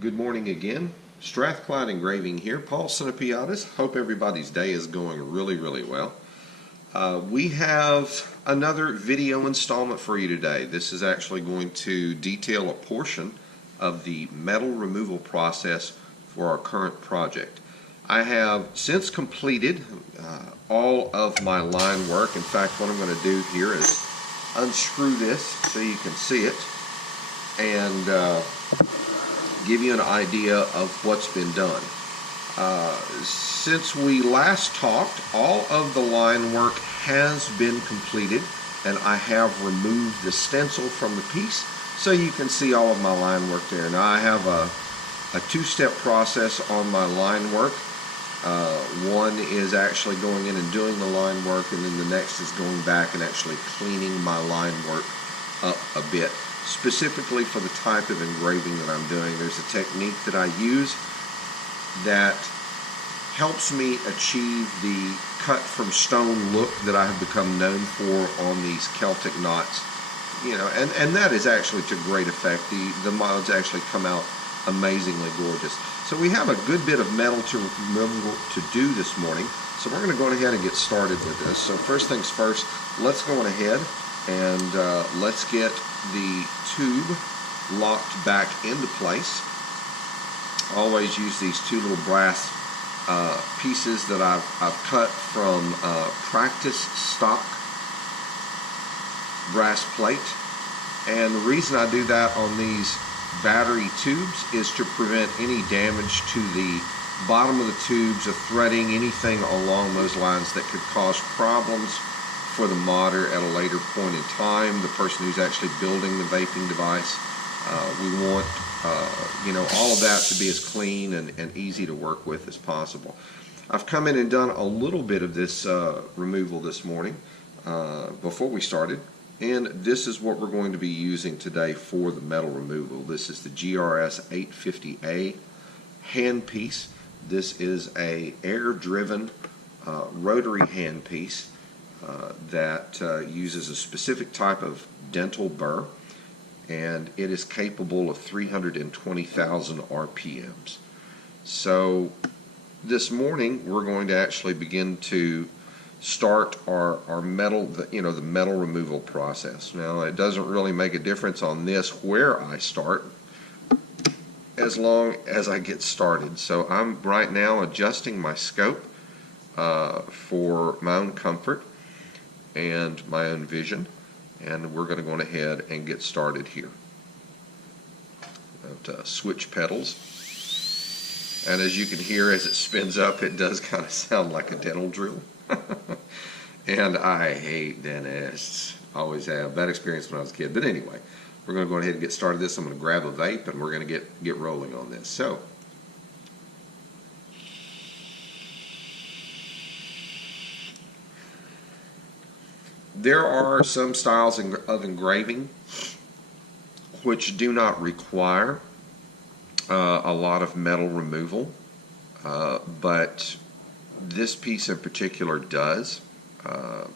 Good morning again. Strathclyde Engraving here. Paul Sinopiatis. Hope everybody's day is going really well. We have another video installment for you today. This is actually going to detail a portion of the metal removal process for our current project. I have since completed all of my line work. In fact, what I'm going to do here is unscrew this so you can see it and give you an idea of what's been done. Since we last talked, all of the line work has been completed, and I have removed the stencil from the piece so you can see all of my line work there. Now I have a two-step process on my line work. One is actually going in and doing the line work, and then the next is going back and actually cleaning my line work up a bit. Specifically for the type of engraving that I'm doing, there's a technique that I use that helps me achieve the cut from stone look that I have become known for on these Celtic knots. You know, and that is actually to great effect. The mods actually come out amazingly gorgeous. So we have a good bit of metal to do this morning. So we're going to go ahead and get started with this. So first things first, let's go on ahead and let's get the tube locked back into place. Always use these two little brass pieces that I've cut from practice stock brass plate. And the reason I do that on these battery tubes is to prevent any damage to the bottom of the tubes, of threading, anything along those lines that could cause problems for the modder at a later point in time, the person who's actually building the vaping device. We want all of that to be as clean and easy to work with as possible. I've come in and done a little bit of this removal this morning before we started, and this is what we're going to be using today for the metal removal. This is the GRS 850A handpiece. This is a air-driven rotary handpiece that uses a specific type of dental burr, and it is capable of 320,000 RPMs. So this morning we're going to actually begin to start our metal, the metal removal process. Now it doesn't really make a difference on this where I start, as long as I get started. So I'm right now adjusting my scope for my own comfort and my own vision, and we're going to go ahead and get started here. Switch pedals, and as you can hear as it spins up, it does kind of sound like a dental drill. And I hate dentists. Always have. Bad experience when I was a kid. But anyway, we're going to go ahead and get started this. I'm going to grab a vape and we're going to get rolling on this. So there are some styles of engraving which do not require a lot of metal removal, but this piece in particular does.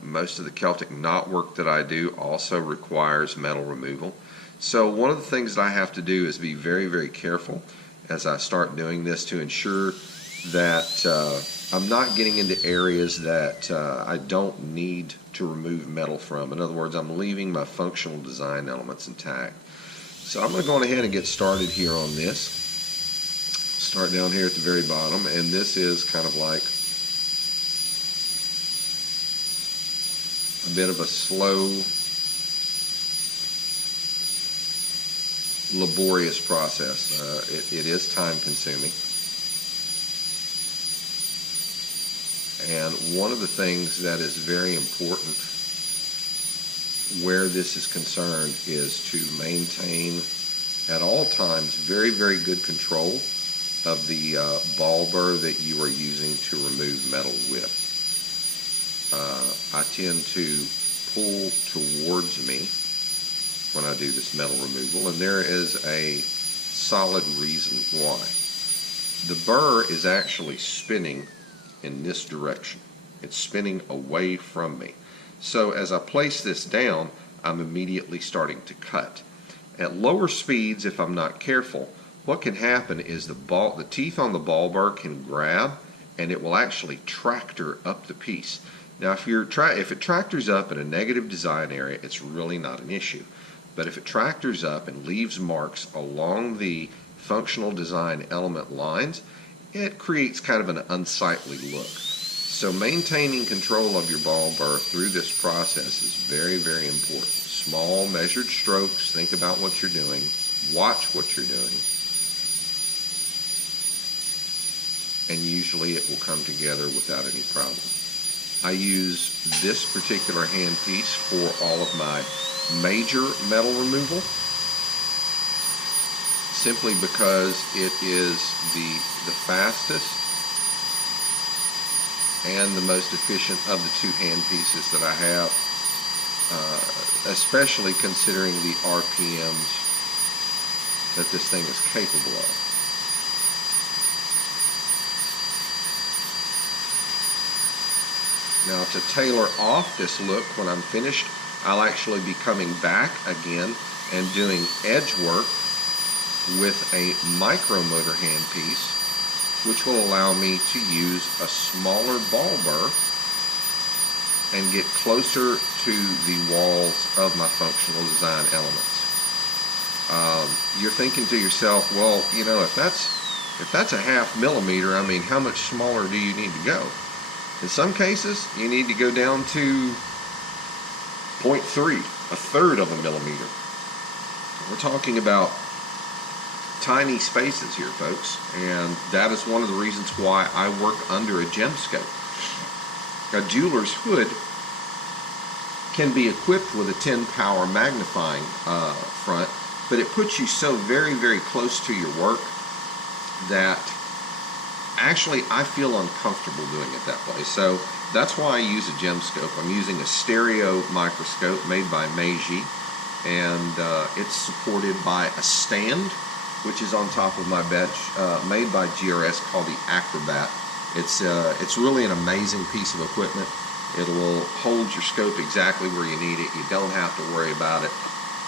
Most of the Celtic knot work that I do also requires metal removal. So one of the things that I have to do is be very careful as I start doing this to ensure that I'm not getting into areas that I don't need to remove metal from. In other words, I'm leaving my functional design elements intact. So I'm going to go ahead and get started here on this. Start down here at the very bottom, and this is kind of like a bit of a slow, laborious process. It is time consuming. And one of the things that is very important where this is concerned is to maintain at all times very good control of the ball burr that you are using to remove metal with. I tend to pull towards me when I do this metal removal, and there is a solid reason why. The burr is actually spinning in this direction. It's spinning away from me. So as I place this down, I'm immediately starting to cut. At lower speeds, if I'm not careful, what can happen is the teeth on the ball burr can grab, and it will actually tractor up the piece. Now, if it tractors up in a negative design area, it's really not an issue. But if it tractors up and leaves marks along the functional design element lines, it creates kind of an unsightly look. So maintaining control of your ball burr through this process is very, very important. Small measured strokes, think about what you're doing, watch what you're doing, and usually it will come together without any problem. I use this particular handpiece for all of my major metal removal, simply because it is the fastest and the most efficient of the two handpieces that I have, especially considering the RPMs that this thing is capable of. Now, to tailor off this look when I'm finished, I'll actually be coming back again and doing edge work with a micromotor handpiece, which will allow me to use a smaller ball burr and get closer to the walls of my functional design elements. You're thinking to yourself, well, you know, if that's a 1/2 millimeter, I mean, how much smaller do you need to go? In some cases, you need to go down to 0.3, 1/3 of a millimeter. We're talking about tiny spaces here, folks, and that is one of the reasons why I work under a gem scope. A jeweler's hood can be equipped with a 10 power magnifying front, but it puts you so very, very close to your work that actually I feel uncomfortable doing it that way. So that's why I use a gem scope. I'm using a stereo microscope made by Meiji, and it's supported by a stand which is on top of my bench, made by GRS, called the Acrobat. It's really an amazing piece of equipment. It will hold your scope exactly where you need it. You don't have to worry about it,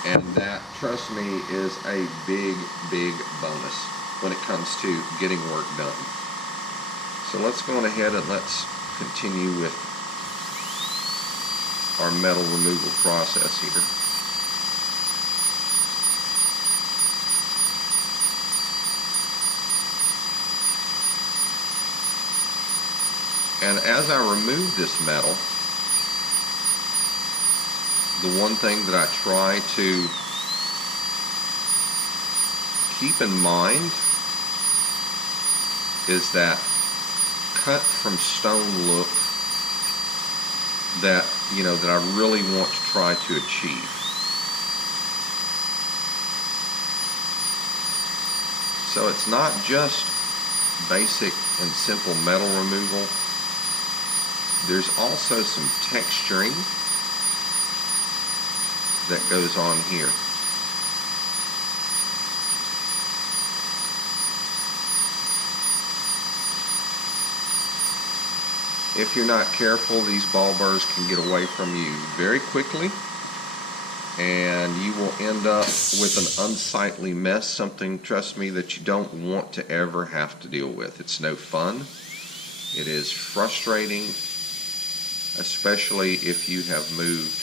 and that, trust me, is a big, big bonus when it comes to getting work done. So let's go on ahead and let's continue with our metal removal process here. And as I remove this metal, the one thing that I try to keep in mind is that cut from stone look that, you know, that I really want to try to achieve. So it's not just basic and simple metal removal. There's also some texturing that goes on here. If you're not careful, these ball burrs can get away from you very quickly, and you will end up with an unsightly mess, something, trust me, that you don't want to ever have to deal with. It's no fun. It is frustrating, especially if you have moved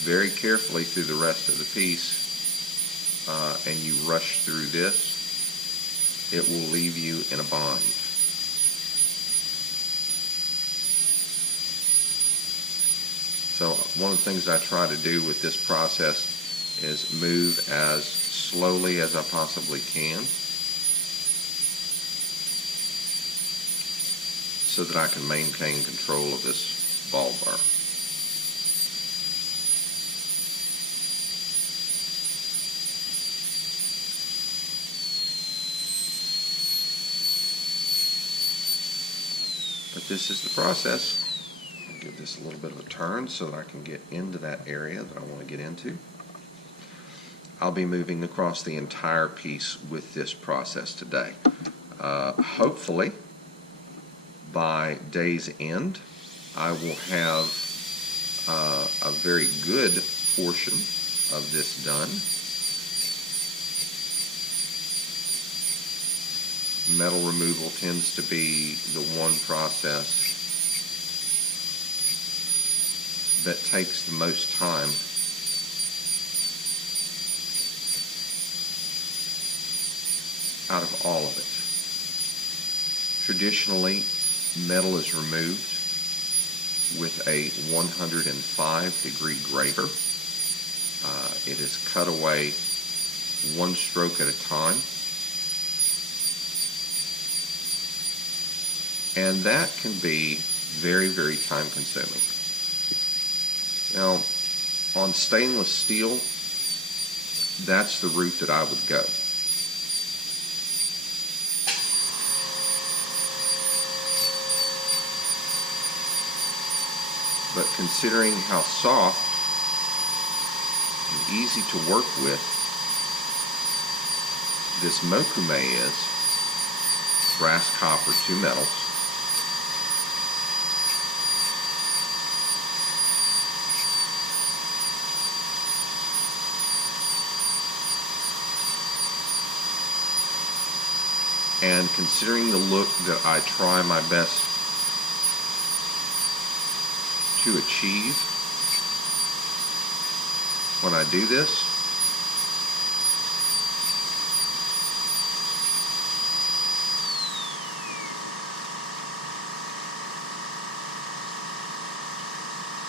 very carefully through the rest of the piece and you rush through this. It will leave you in a bind. So one of the things I try to do with this process is move as slowly as I possibly can, so that I can maintain control of this ball burr. But this is the process. I'll give this a little bit of a turn so that I can get into that area that I want to get into. I'll be moving across the entire piece with this process today. Hopefully, by day's end, I will have a very good portion of this done, metal removal tends to be the one process that takes the most time. Out of all of it. Traditionally, metal is removed with a 105-degree graver. It is cut away one stroke at a time. And that can be very, very time consuming. Now, on stainless steel, that's the route that I would go. But considering how soft and easy to work with this mokume is, brass, copper, two metals, and considering the look that I try my best to achieve when I do this,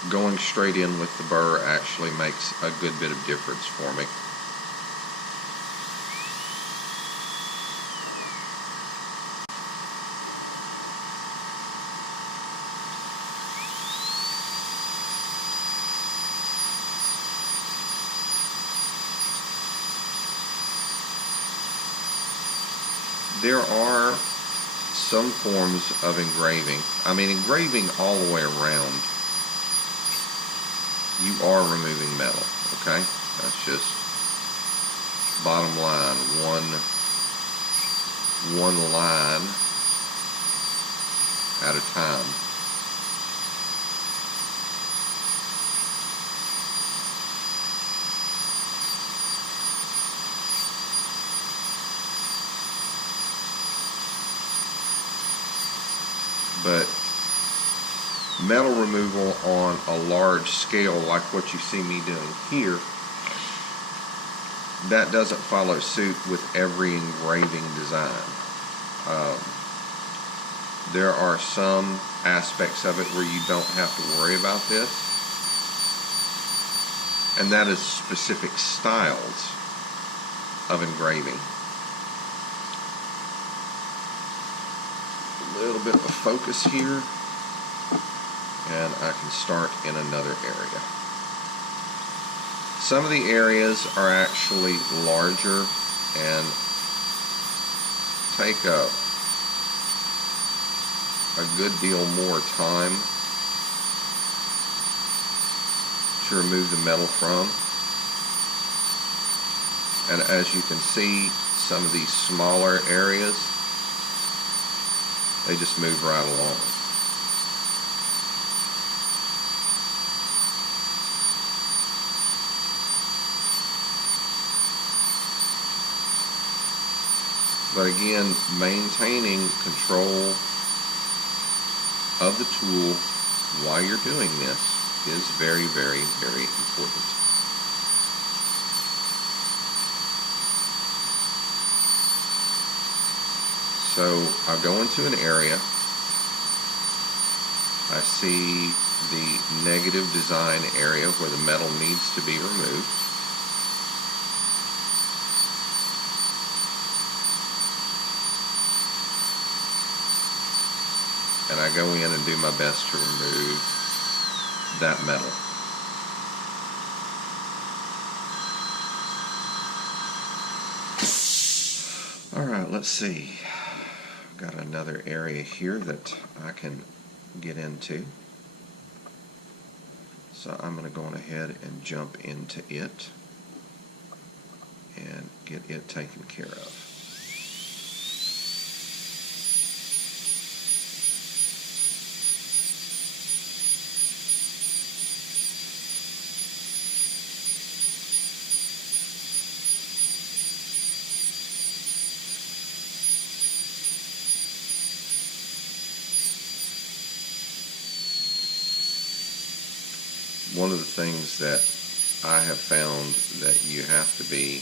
going straight in with the burr actually makes a good bit of difference for me. There are some forms of engraving. I mean, engraving all the way around, you are removing metal, okay? That's just bottom line, one line at a time. But metal removal on a large scale, like what you see me doing here, that doesn't follow suit with every engraving design. There are some aspects of it where you don't have to worry about this, and that is specific styles of engraving. A little bit of a focus here, and I can start in another area. Some of the areas are actually larger and take a good deal more time to remove the metal from. And as you can see, some of these smaller areas, they just move right along. But again, maintaining control of the tool while you're doing this is very, very, very important. So I'll go into an area. I see the negative design area where the metal needs to be removed. And I go in and do my best to remove that metal. Alright, let's see. I've got another area here that I can get into. So I'm going to go on ahead and jump into it and get it taken care of. one of the things that I have found that you have to be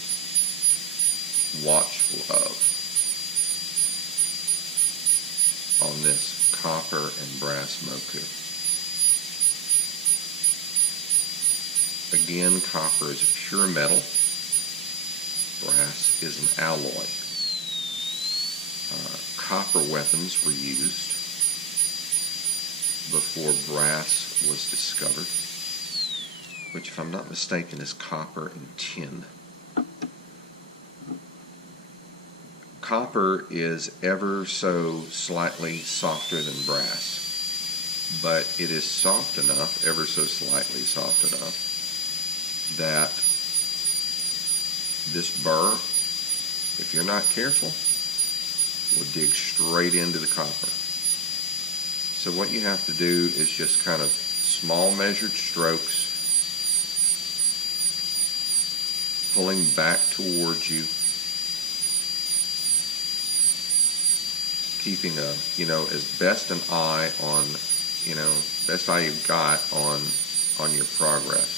watchful of on this copper and brass moku. Again, copper is a pure metal. Brass is an alloy. Copper weapons were used before brass was discovered, which, if I'm not mistaken, is copper and tin. Copper is ever so slightly softer than brass, but it is soft enough, ever so slightly soft enough, that this burr, if you're not careful, will dig straight into the copper. So what you have to do is just kind of small measured strokes, pulling back towards you, keeping a, as best an eye on, best eye you've got on your progress.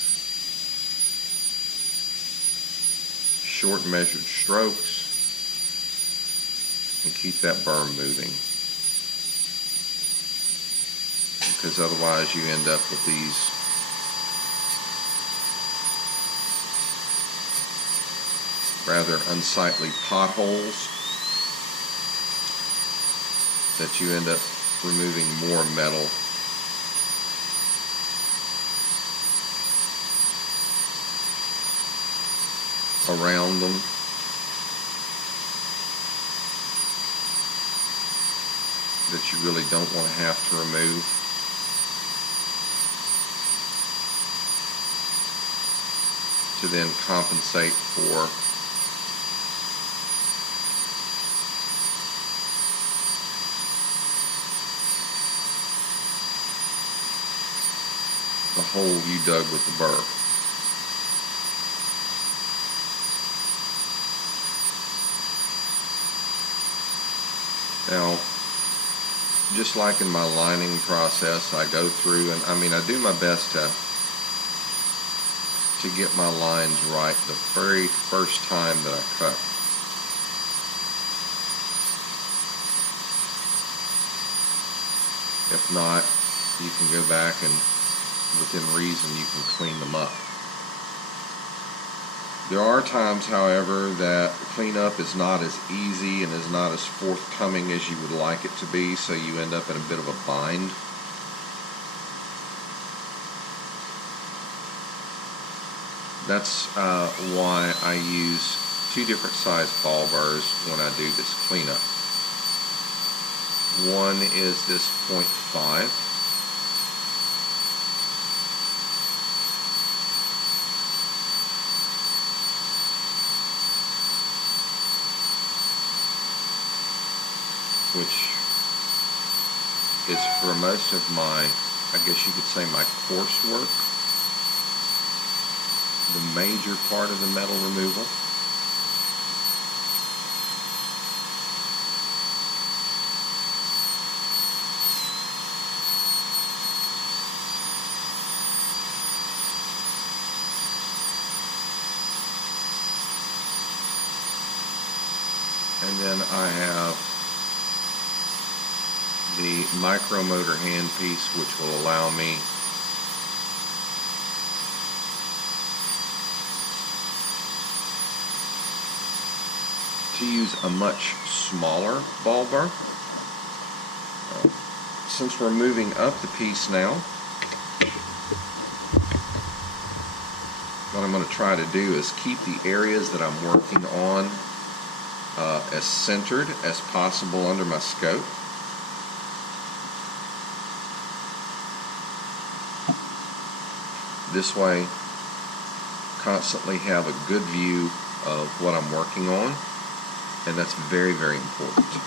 Short measured strokes, and keep that burr moving, because otherwise you end up with these rather unsightly potholes that you end up removing more metal around them. That you really don't want to have to remove. To then compensate for the hole you dug with the burr. Now, just like in my lining process, I go through and I do my best to get my lines right the very first time that I cut. If not, you can go back and within reason you can clean them up. There are times, however, that cleanup is not as easy and is not as forthcoming as you would like it to be, so you end up in a bit of a bind. That's why I use two different size ball burrs when I do this cleanup. One is this 0.5. Which is for most of my, I guess you could say, my coarse work, the major part of the metal removal. And then I have the micromotor handpiece, which will allow me to use a much smaller ball burr. Since we're moving up the piece now, what I'm going to try to do is keep the areas that I'm working on as centered as possible under my scope. This way, constantly have a good view of what I'm working on, and that's very, very important. All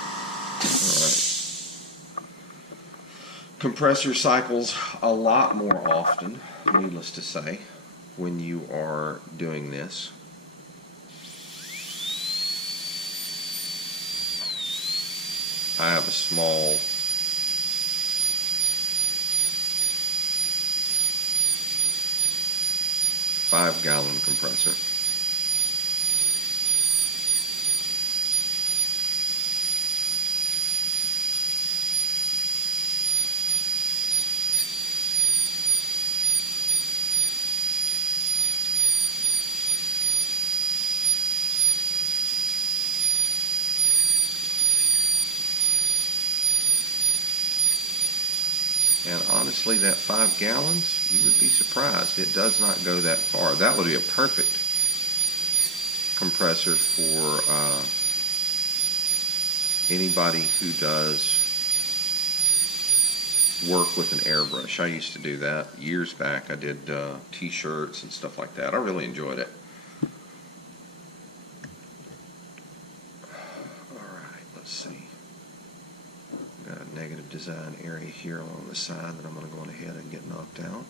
right. Compressor cycles a lot more often, needless to say, when you are doing this. I have a small 5-gallon compressor. And honestly, that 5 gallons, you would be surprised. It does not go that far. That would be a perfect compressor for anybody who does work with an airbrush. I used to do that years back. I did t-shirts and stuff like that. I really enjoyed it. Alright, let's see. Got a negative design area here along the side that I'm going to go on ahead and get knocked out.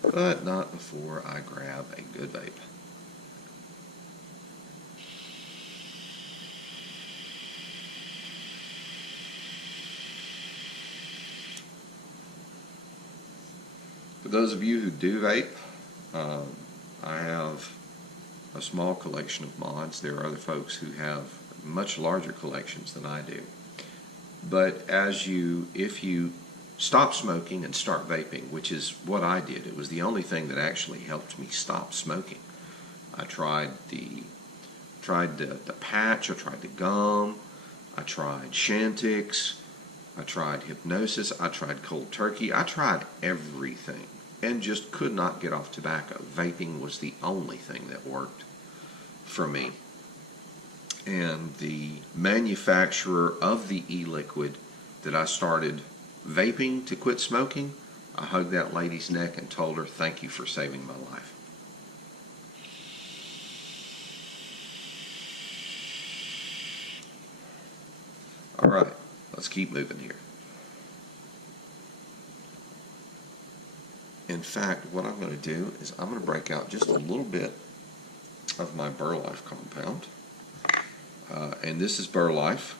But not before I grab a good vape. For those of you who do vape, I have a small collection of mods. There are other folks who have much larger collections than I do. But if you stop smoking and start vaping, which is what I did, it was the only thing that actually helped me stop smoking. I tried the patch, I tried the gum, I tried Shantix, I tried hypnosis, I tried cold turkey, I tried everything and just could not get off tobacco. Vaping was the only thing that worked for me. And the manufacturer of the e-liquid that I started vaping to quit smoking, I hugged that lady's neck and told her, thank you for saving my life. All right, let's keep moving here. In fact, what I'm going to do is I'm going to break out just a little bit of my Burlife compound. And this is Burlife.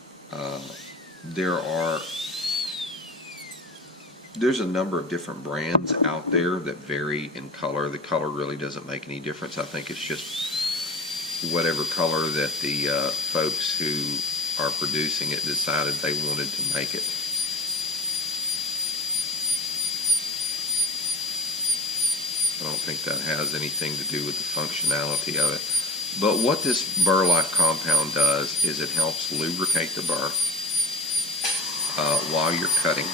There's a number of different brands out there that vary in color. The color really doesn't make any difference. I think it's just whatever color that the folks who are producing it decided they wanted to make it. I don't think that has anything to do with the functionality of it. But what this Burlife compound does is it helps lubricate the burr while you're cutting.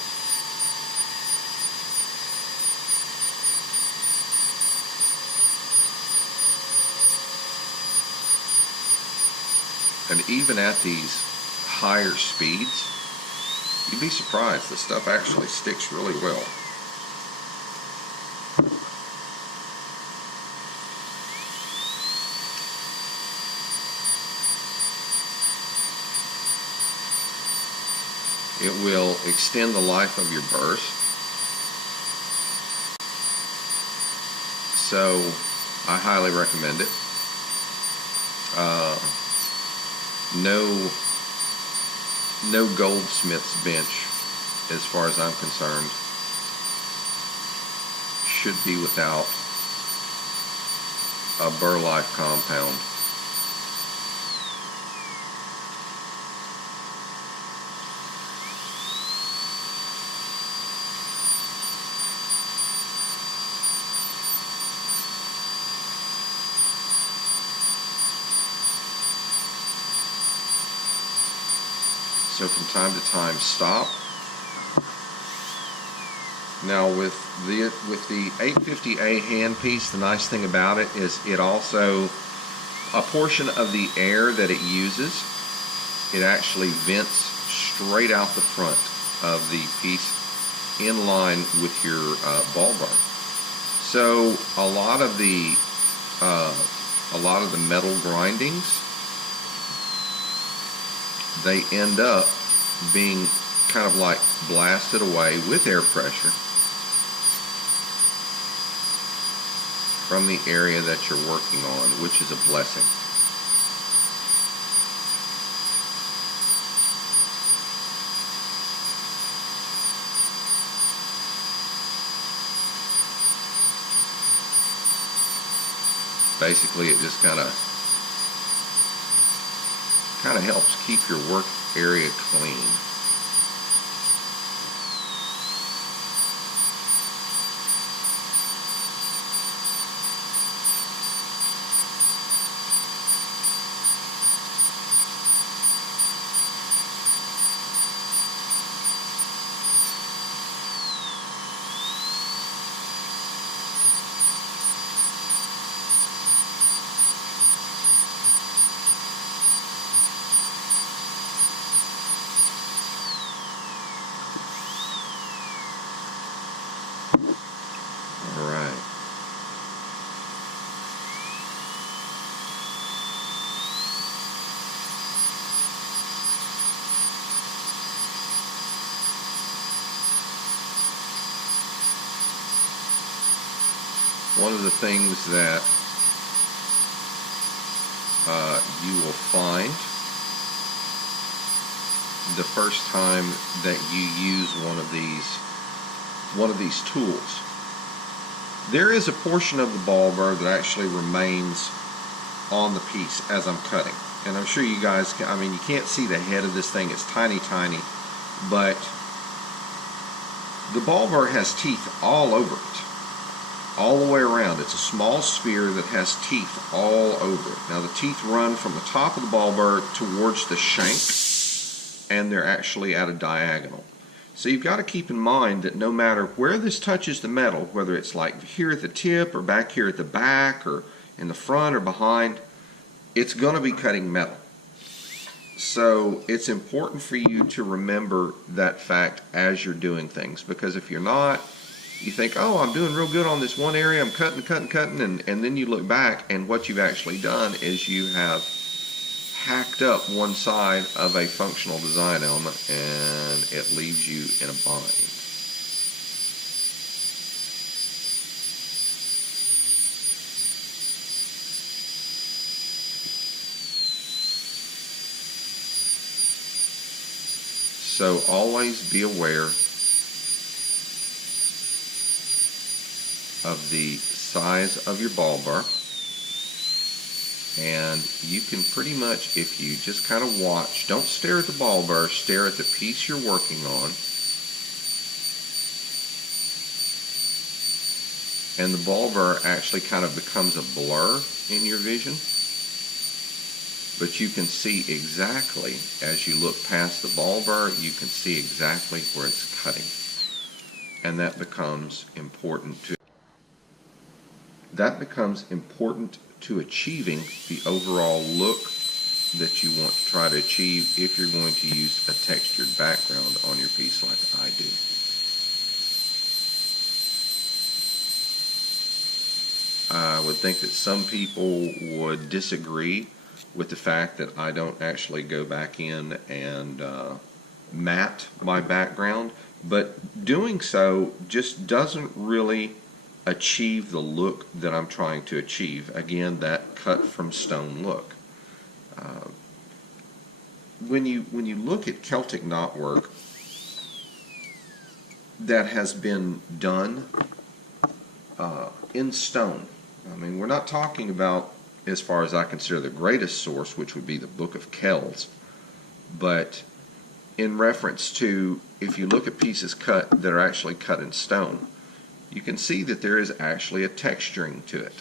And even at these higher speeds, you'd be surprised, the stuff actually sticks really well. It will extend the life of your burrs. So I highly recommend it. No goldsmith's bench, as far as I'm concerned, should be without a Burlife compound. So from time to time, stop. Now with the 850A handpiece, the nice thing about it is it also, a portion of the air that it uses, it actually vents straight out the front of the piece in line with your ball burr. So a lot of the metal grindings, they end up being kind of like blasted away with air pressure from the area that you're working on, which is a blessing. Basically, it just kind of helps keep your work area clean. Alright. One of the things that you will find the first time that you use one of these tools, there is a portion of the ball burr that actually remains on the piece as I'm cutting. And I'm sure you guys can, I mean, you can't see the head of this thing, it's tiny, but the ball burr has teeth all over it, all the way around. It's a small sphere that has teeth all over it. Now the teeth run from the top of the ball burr towards the shank, and they're actually at a diagonal. So you've got to keep in mind that no matter where this touches the metal, whether it's like here at the tip or back here at the back or in the front or behind, it's going to be cutting metal. So it's important for you to remember that fact as you're doing things, because if you're not, you think, oh, I'm doing real good on this one area, I'm cutting, and then you look back and what you've actually done is you have hacked up one side of a functional design element and it leaves you in a bind. So always be aware of the size of your ball burr, and you can pretty much, if you just kind of watch, don't stare at the ball burr, stare at the piece you're working on, and the ball burr actually kind of becomes a blur in your vision, but you can see exactly, as you look past the ball burr, you can see exactly where it's cutting, and that becomes important to achieving the overall look that you want to try to achieve if you're going to use a textured background on your piece like I do. I would think that some people would disagree with the fact that I don't actually go back in and matte my background, but doing so just doesn't really achieve the look that I'm trying to achieve. Again, that cut from stone look. When you look at Celtic knotwork that has been done in stone, I mean, we're not talking about, as far as I consider, the greatest source, which would be the Book of Kells, but in reference to, if you look at pieces cut that are actually cut in stone, you can see that there is actually a texturing to it,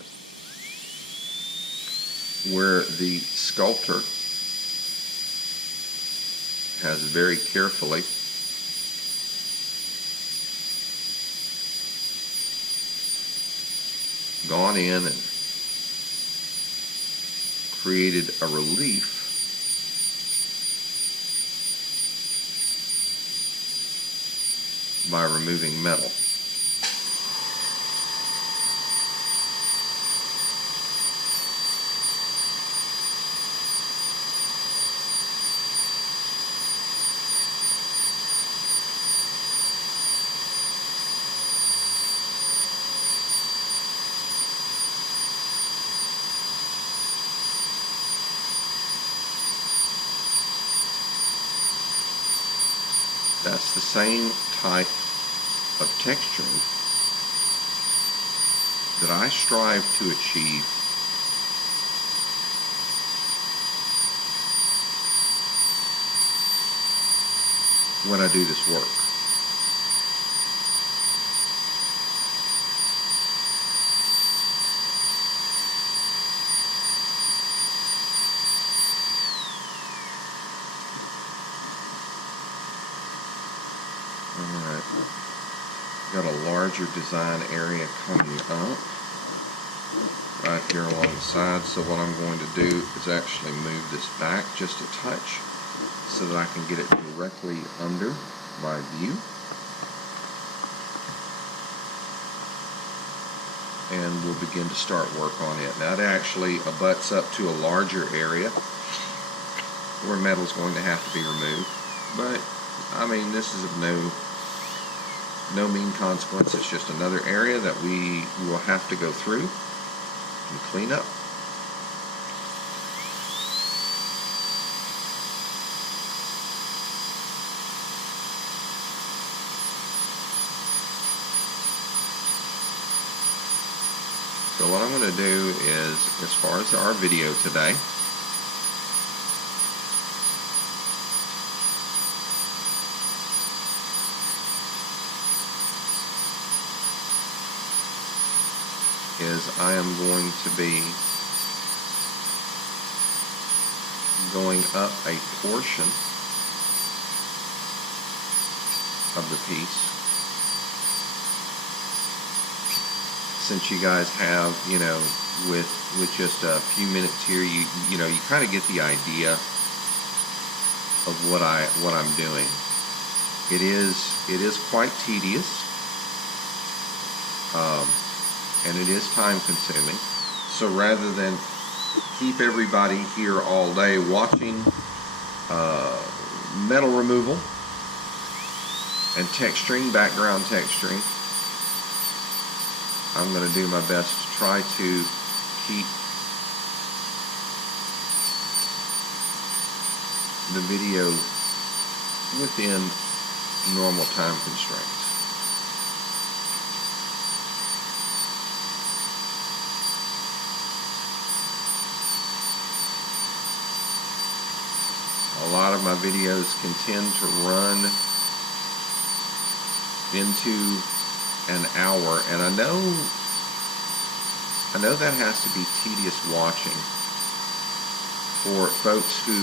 where the sculptor has very carefully gone in and created a relief by removing metal. That's the same type of texturing that I strive to achieve when I do this work. Alright, got a larger design area coming up right here along the side, so what I'm going to do is actually move this back just a touch so that I can get it directly under my view. And we'll begin to start work on it. Now it actually abuts up to a larger area where metal's going to have to be removed, but I mean, this is of no mean consequence. It's just another area that we will have to go through and clean up. So what I'm going to do is, as far as our video today, is I am going to be going up a portion of the piece. Since you guys have, you know, with just a few minutes here, you know, you kind of get the idea of what I'm doing. It is quite tedious. And it is time consuming. So rather than keep everybody here all day watching metal removal and texturing, background texturing, I'm going to do my best to try to keep the video within normal time constraints. A lot of my videos can tend to run into an hour, and I know that has to be tedious watching for folks who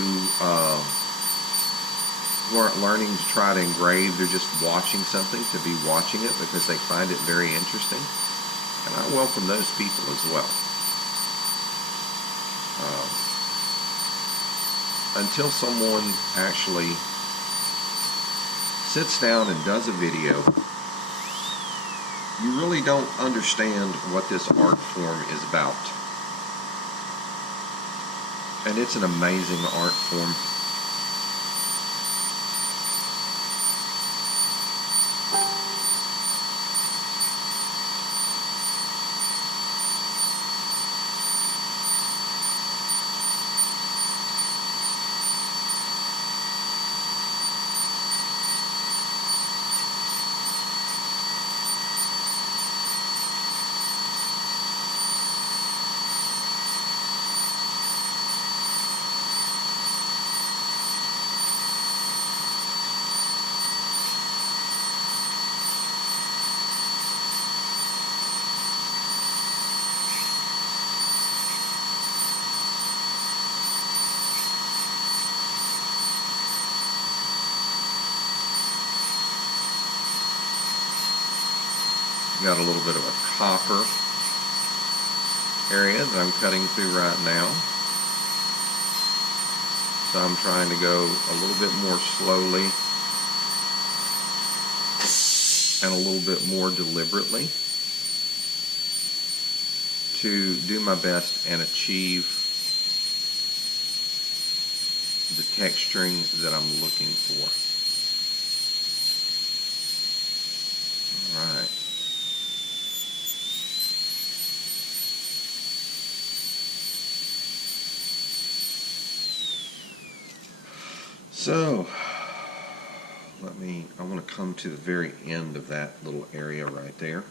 aren't learning to try to engrave. They're just watching something to be watching it because they find it very interesting, and I welcome those people as well. Until someone actually sits down and does a video, you really don't understand what this art form is about. And it's an amazing art form. Got a little bit of a copper area that I'm cutting through right now. So I'm trying to go a little bit more slowly and a little bit more deliberately to do my best and achieve the texturing that I'm looking for. All right. So, I want to come to the very end of that little area right there.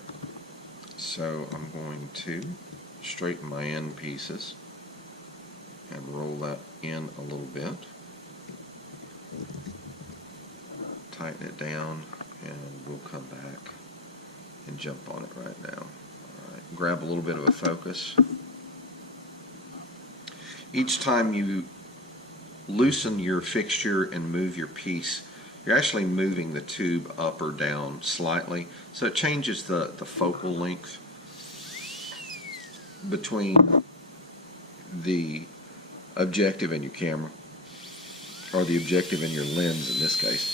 So I'm going to straighten my end pieces and roll that in a little bit. tighten it down, and we'll come back and jump on it right now. All right, grab a little bit of a focus. Each time you loosen your fixture and move your piece, you're actually moving the tube up or down slightly, so it changes the focal length between the objective and your camera, or the objective and your lens in this case.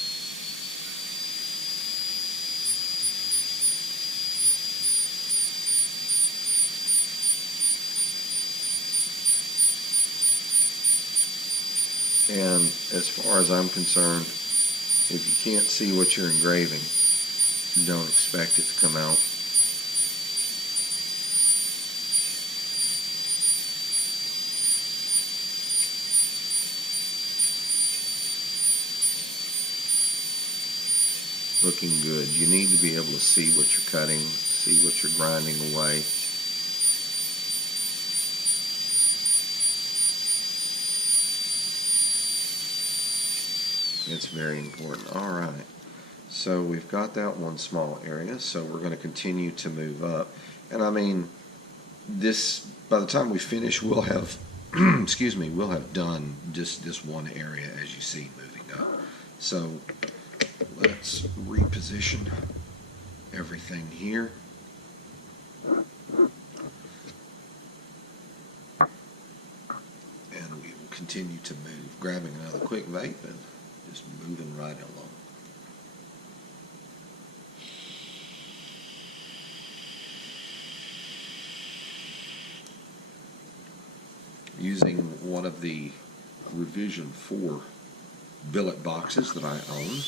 And as far as I'm concerned, if you can't see what you're engraving, don't expect it to come out. Looking good. You need to be able to see what you're cutting, see what you're grinding away. It's very important. All right, so we've got that one small area, so we're going to continue to move up. And I mean, this, by the time we finish, we'll have excuse me, we'll have done just this one area, as you see, moving up. So let's reposition everything here. And we will continue to move, grabbing another quick vape and just moving right along. Using one of the Revision 4 billet boxes that I own.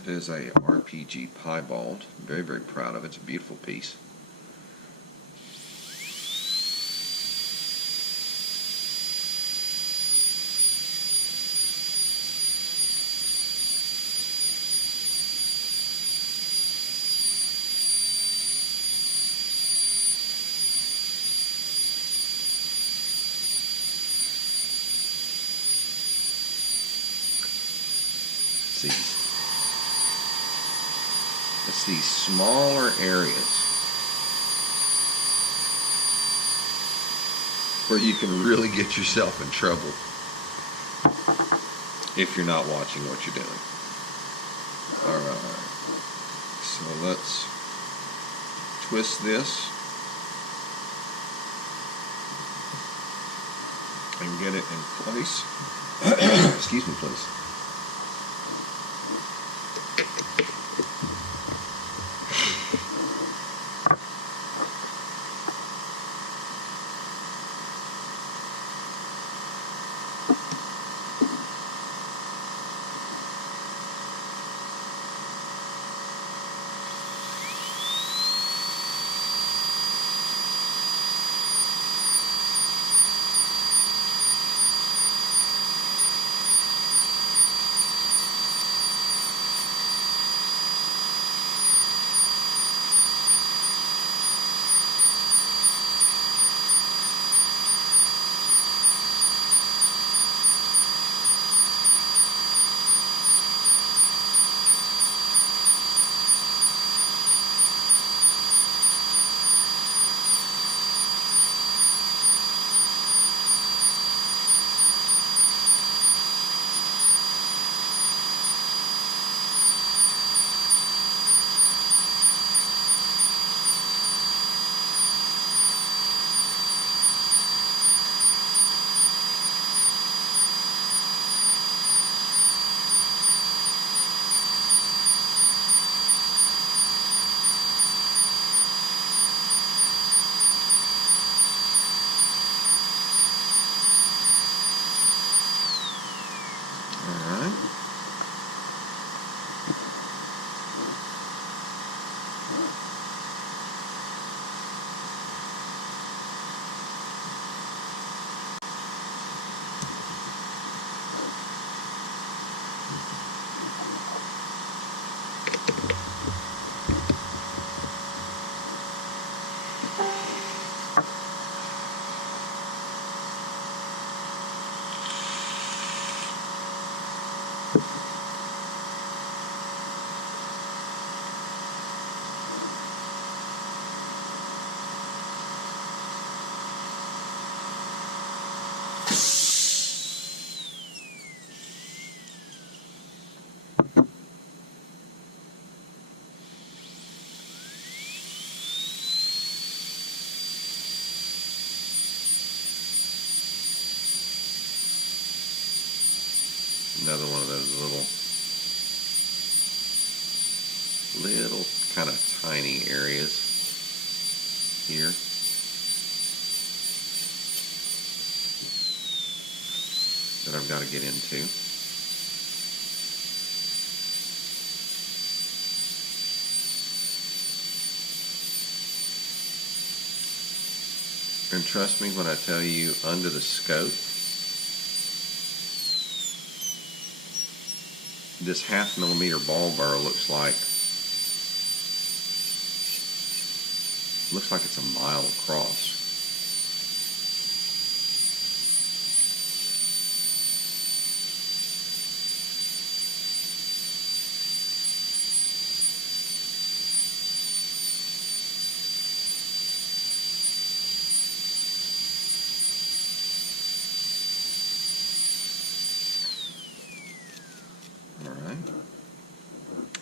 It is a RPG piebald. I'm very, very proud of it. It's a beautiful piece. It's these smaller areas where you can really get yourself in trouble if you're not watching what you're doing. Alright, so let's twist this and get it in place. Excuse me, please. another one of those little kind of tiny areas here. That I've got to get into. And trust me when I tell you, under the scope, this 1/2 millimeter ball burr looks like it's a mile across.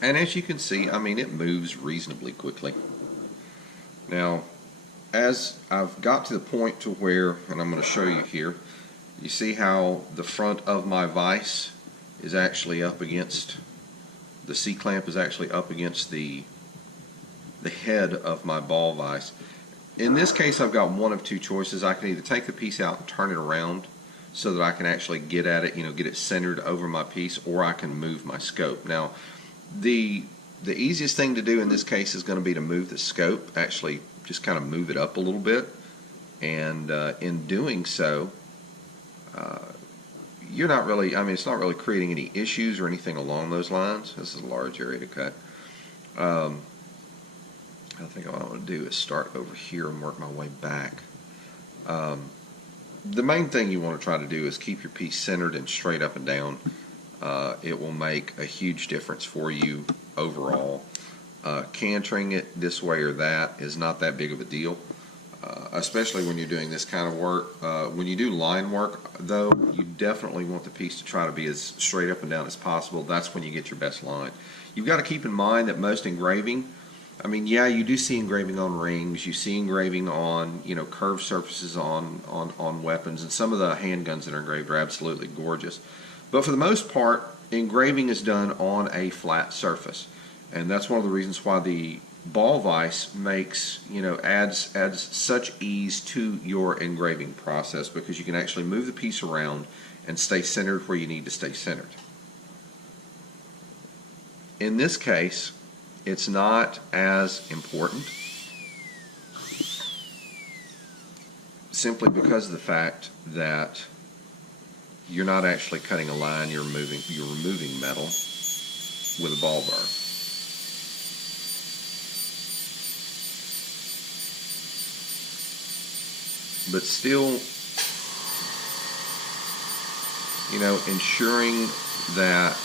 And as you can see, I mean, it moves reasonably quickly. Now, as I've got to the point to where, and I'm going to show you here, you see how the front of my vise is actually up against, the C-clamp is actually up against the head of my ball vise. In this case, I've got one of two choices. I can either take the piece out and turn it around so that I can actually get at it, get it centered over my piece, or I can move my scope. Now, the easiest thing to do in this case is going to be to move the scope, actually just kind of move it up a little bit, and in doing so, you're not really, it's not really creating any issues or anything along those lines. This is a large area to cut. I think what I want to do is start over here and work my way back. The main thing you want to try to do is keep your piece centered and straight up and down. It will make a huge difference for you overall. Cantering it this way or that is not that big of a deal, especially when you're doing this kind of work. When you do line work, though, you definitely want the piece to try to be as straight up and down as possible. That's when you get your best line. You've got to keep in mind that most engraving, yeah, you do see engraving on rings, you see engraving on, curved surfaces on weapons, and some of the handguns that are engraved are absolutely gorgeous. But for the most part, engraving is done on a flat surface, and that's one of the reasons why the ball vise makes, adds such ease to your engraving process, because you can actually move the piece around and stay centered where you need to stay centered. In this case, it's not as important, simply because of the fact that you're not actually cutting a line, you're removing metal with a ball burr. But still, ensuring that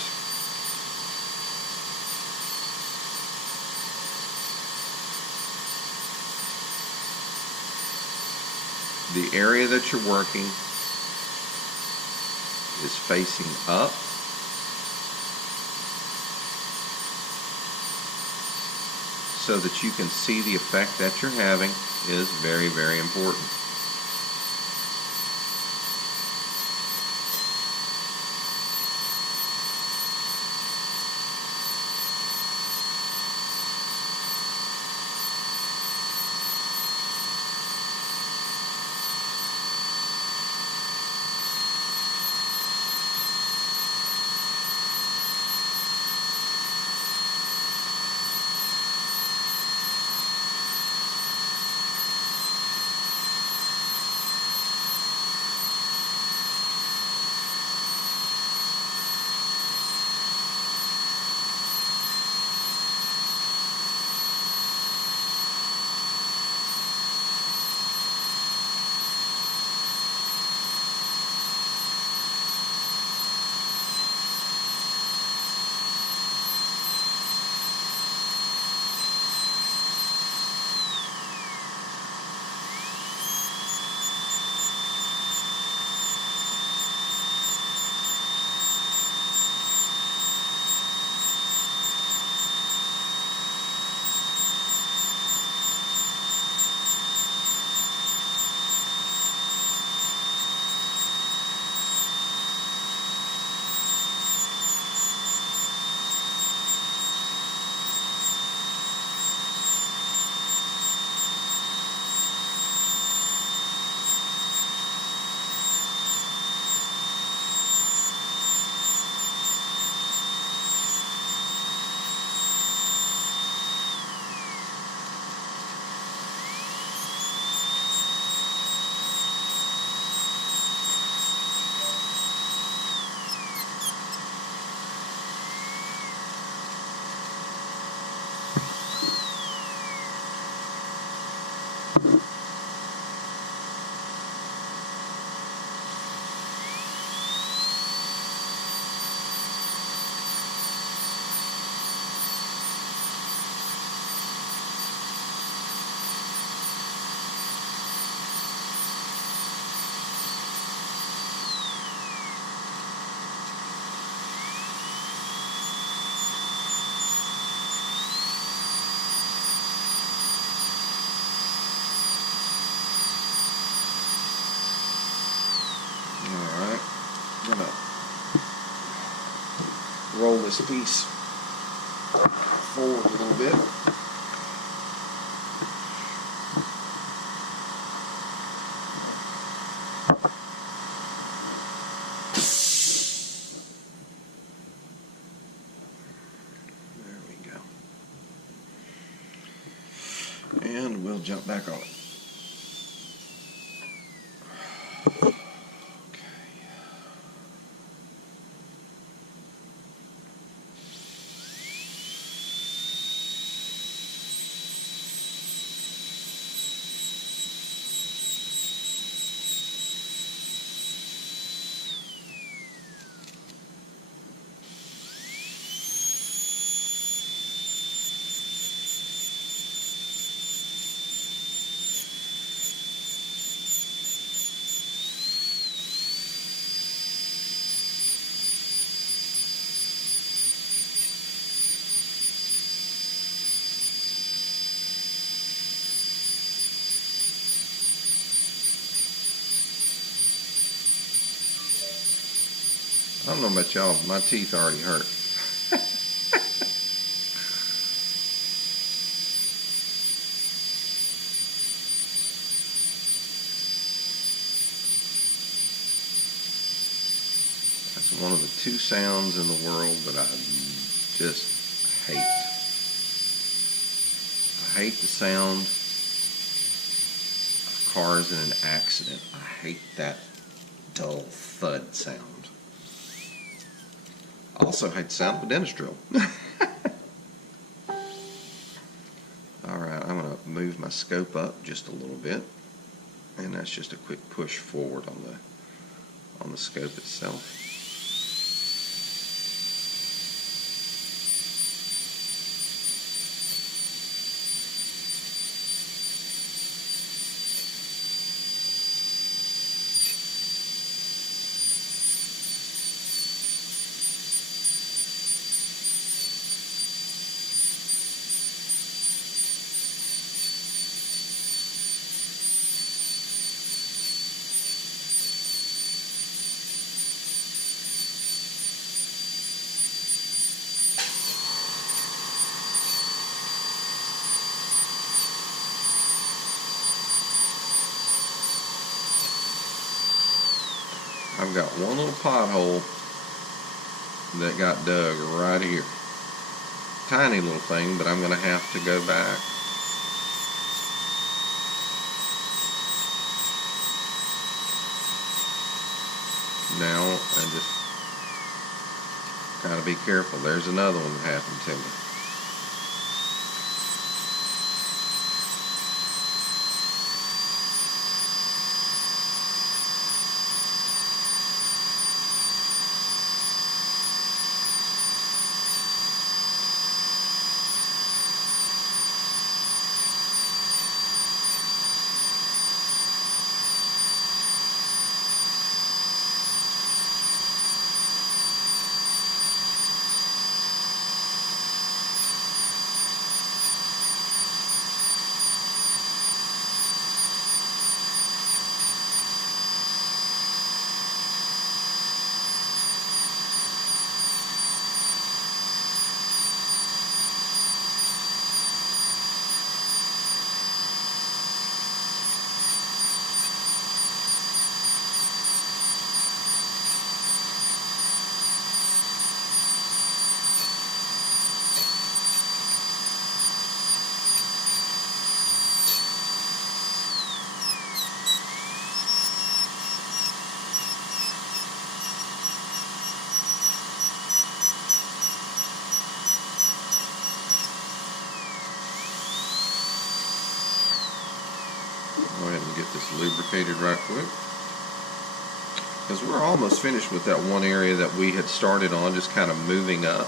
the area that you're working is facing up, so that you can see the effect that you're having is very, very important. I'm gonna roll this piece forward a little bit. There we go. And we'll jump back on it. I don't know about y'all, my teeth already hurt. That's one of the two sounds in the world that I just hate. I hate the sound of cars in an accident. I hate that dull thud sound. I also hate the sound of a dentist drill. Alright, I'm going to move my scope up just a little bit. And that's just a quick push forward on the scope itself. I've got one little pothole that got dug right here. Tiny little thing, but I'm going to have to go back. Now, I just got to be careful. There's another one that happened to me. Go ahead and get this lubricated right quick, because we're almost finished with that one area that we had started on, just kind of moving up.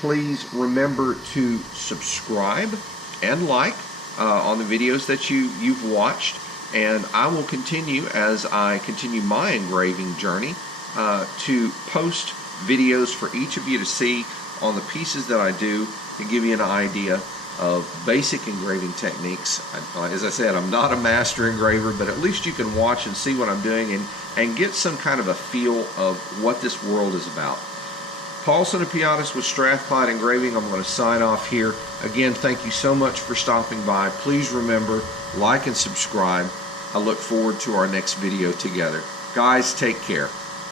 Please remember to subscribe and like on the videos that you've watched, and I will continue as I continue my engraving journey to post videos for each of you to see on the pieces that I do and give you an idea of basic engraving techniques. As I said, I'm not a master engraver, but at least you can watch and see what I'm doing and get some kind of a feel of what this world is about. Paulson and Piatis with Strathclyde Engraving. I'm going to sign off here. Again, thank you so much for stopping by. Please remember, like and subscribe. I look forward to our next video together. Guys, take care.